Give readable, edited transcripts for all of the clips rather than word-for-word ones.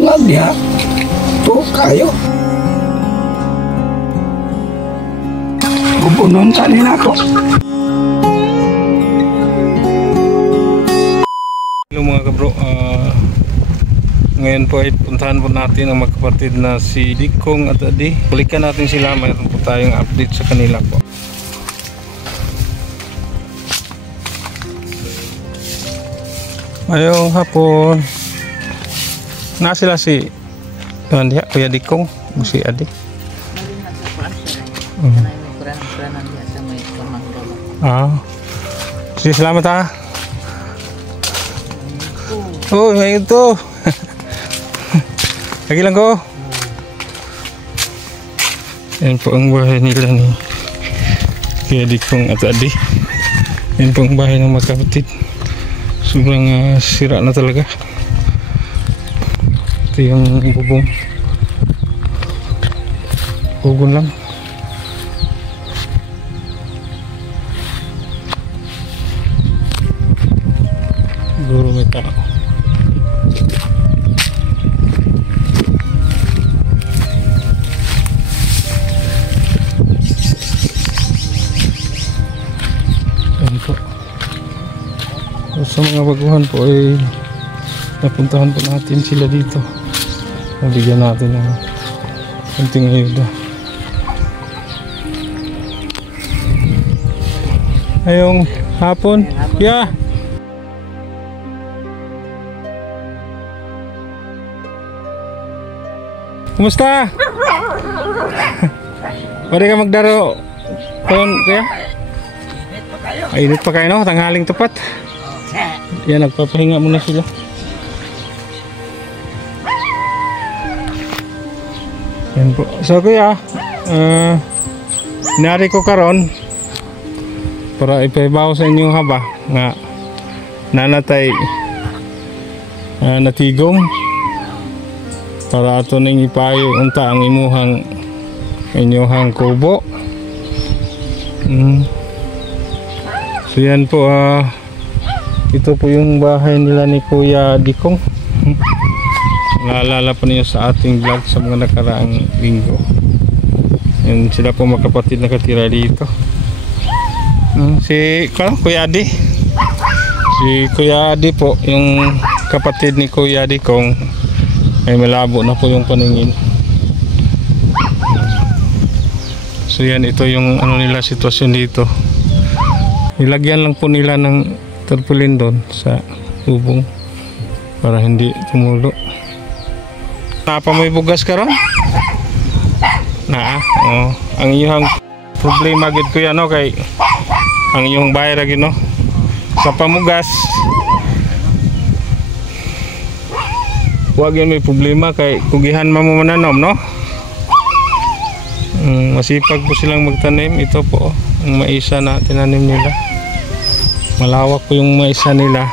bungag niya. To kayo. Bubunon sa nila ko. Hello mga kabro, ngayon po ay puntahan po natin ang magkapatid na si Dikong at Adi. Bulikan natin sila, mayroon po tayong update sa kanila po. Ayong hapon. Na sila si Kuya Dikong, si Adi. Sige, selamat ha. Oh, ngayon to. Lagi lang ko. Yan po ang bahay nila ni Kuya Dikong at Adi. Yan po ang bahay ng magkapatid. Sobrang sira na talaga. Ito yung bubong. Bubong lang. Siguro may tao. Yan po. Sa mga baguhan po ay napuntahan po natin sila dito. Nabigyan natin ng konting ayuda. Ayong hapon. Yeah. Kumusta? Pwede ka magdaro kon kaya? Init pa kayo no? Tanghaling tapat. Yan, nagpapahinga muna sila. Yan po. So kuya, inari ko karon para ipaibaw sa inyo haba nga nanatay natigom para ato ning ipayo unta ang inyuhang kubo. So yan po, ito po yung bahay nila ni Kuya Dikong. Naalala po niyo sa ating vlog sa mga nakaraang linggo. Yan sila po magkapatid nakatira dito. Si Kuya Adi. Si Kuya Adi po, yung kapatid ni Kuya Dikong, ay malabo na po yung paningin. So yan, ito yung ano nila sitwasyon dito. Nilagyan lang po nila ng tarpaulin doon sa bubong para hindi tumulo. Napa may bugas ka ron? Oh, ang iyong problema gid ko yan, no, kay ang iyong bayra gid, no, sa pamugas. Huwag yan may problema kay kugihan mo mananom, no. Masipag po silang magtanim. Ito po ang maisa na tinanim nila. Malawak po yung maisa nila,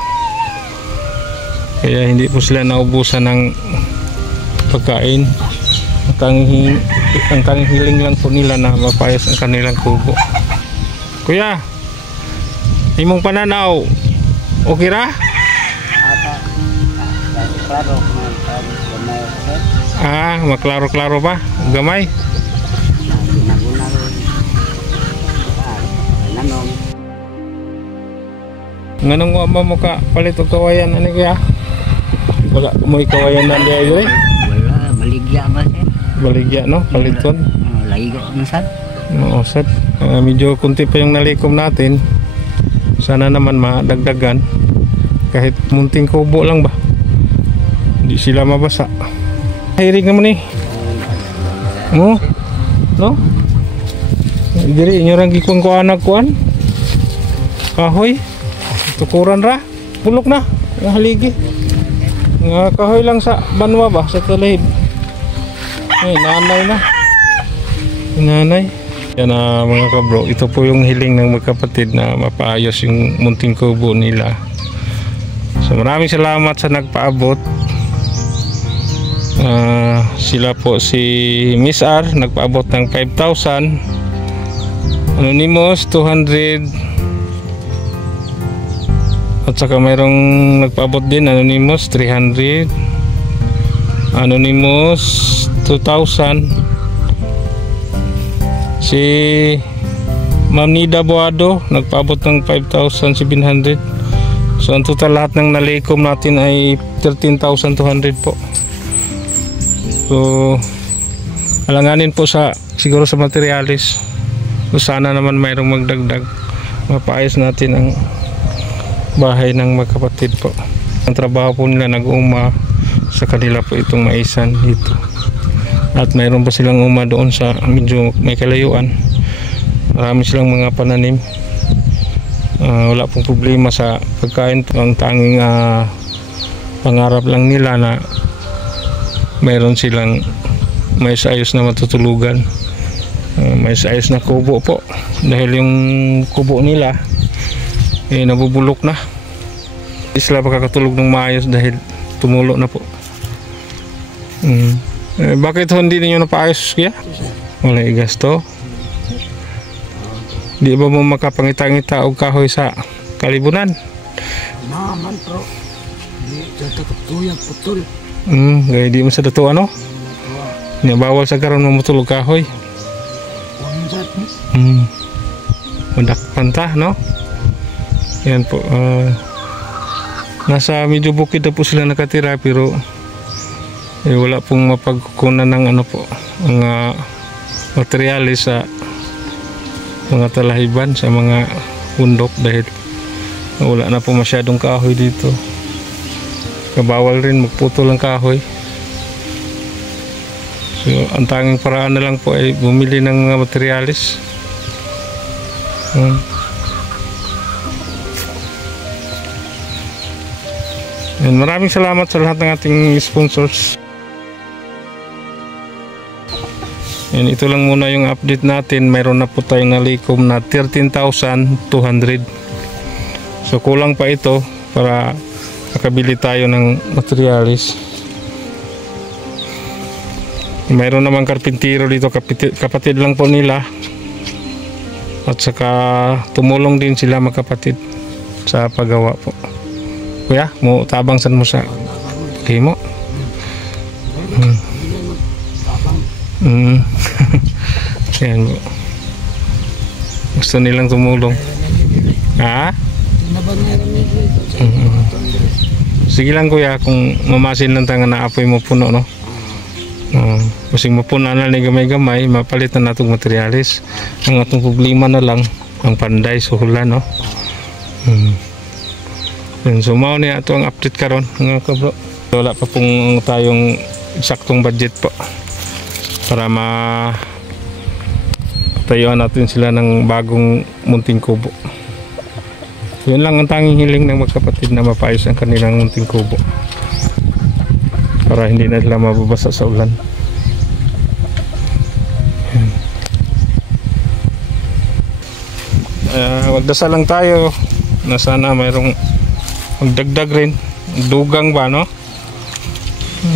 kaya hindi po sila naubusan ng pagkain. Ang tanging hiling lang po nila na mapayos ang kanilang kubo. Kuya, imong pananaw okay ra? Maklaro-klaro pa gamay. Nganong mo ka palit og kawayan ani kuya? Wala mo kawayan na diay. Wala, baligya ba siya? Baligya, no? Paliton. Laigo na sad. Oo, sad. Medyo kunti pa yung nalikom natin. Sana naman madagdagan. Kahit munting kubo lang ba? Hindi sila mabasa. Hirig naman eh. No? Diri inyo rang gikon ko anak kuan. Kahoy. Tukuran ra. Bulok na. Ang haligi. Nga kahoy lang sa banwa ba? Sa talahib. Ay, nanay na. Nanay. Yan mga kabro. Ito po yung hiling ng magkapatid na mapaayos yung munting kubo nila. So maraming salamat sa nagpaabot. Sila po si Miss R nagpaabot ng 5,000. Anonymous 200. At saka mayroong nagpaabot din, Anonymous 300. Anonymous 2,000. Si Ma'am Nida Boado nagpaabot ng 5,700. So ang total lahat ng nalikom natin ay 13,200 po. So alanganin po siguro sa materialis. So sana naman mayroong magdagdag, mapaayos natin ang bahay ng magkapatid po. Ang trabaho po nila nag-uma sa kanila po itong maisan dito. At mayroon pa silang uma doon sa medyo may kalayuan. Marami silang mga pananim. Wala pong problema sa pagkain. Ang tanging pangarap lang nila na mayroon silang may ayos na matutulugan. May ayos na kubo po. Dahil yung kubo nila nabubulok na. Hindi sila makakatulog ng maayos dahil tumulo na po. Bakit hindi ninyo napaayos kaya? Wala igasto. Di ba mo makapangita-ngita o kahoy sa kalibunan? Naman bro. Di tatakot tuyag putol. Gaya di mo sa dato ano? Bawal sa karon mamutulog kahoy. Madakpan ta, no? Yan po. Nasa medyo bukid na po sila nakatira pero wala pong mapagkukunan ng ano po ang materialis sa mga talahiban sa mga bundok dahil wala na po masyadong kahoy dito. Kabawal rin magputol ng kahoy. So ang tanging paraan na lang po ay bumili ng mga materialis. Maraming salamat sa lahat ng ating sponsors. Ito lang muna yung update natin. Mayroon na po tayong nalikom na 13,200. So kulang pa ito para makabili tayo ng materialis. Mayroon naman karpintero dito, kapatid lang po nila. At saka tumulong din sila magkapatid sa paggawa po. Kuya, mo tabang san mo sa kimo? Yan po. Gusto nilang tumulong. Ha? Sige lang kuya, kung mamasin lang tangan na apoy mo puno, no? Kasi mapuno na ni gamay-gamay, mapalit na natong materialis. Ang atong problema na lang ang panday suhulan, no? So mao ni ato ang update karon mga kabro. Wala pa pong tayong eksaktong budget po para tayuan natin sila ng bagong munting kubo. Yun lang ang tanging hiling ng magkapatid na mapaayos ang kanilang munting kubo para hindi na sila mababasa sa ulan. Magdasal lang tayo na sana mayroong magdagdag rin dugang ba, no?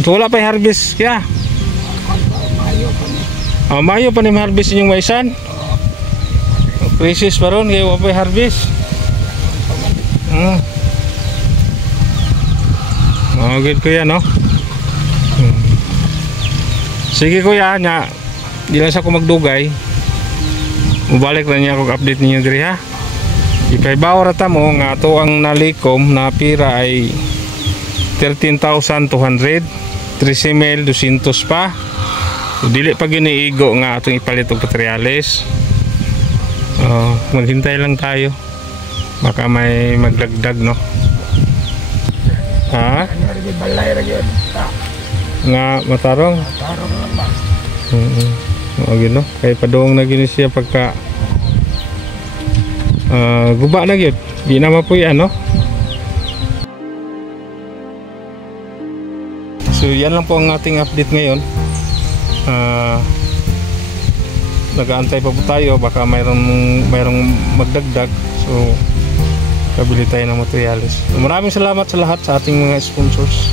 So, wala pa yung harvest kaya Mayo pa ni harvest yung maisan. Crisis pa ron kaya wala pa yung harvest. Good kuya, no? Sige kuya, di lang sa ako magdugay. Mubalik na niya ako update ninyo diri ha. Ipaibaw rata mo nga ato ang nalikom na pira ay 13,200, 13,200 pa. So, dili pa giniigo nga atong ipalit og materialis. Maghintay lang tayo. Baka may magdagdag, no? Ha? Nga matarong? Matarong naman. No? Kaya padung na gini siya pagka guba na gyud. Di na mapuy ano. So yan lang po ang ating update ngayon. Nag-aantay pa po tayo, baka mayroong magdagdag. So kabili tayo ng materialis. Maraming salamat sa lahat sa ating mga sponsors.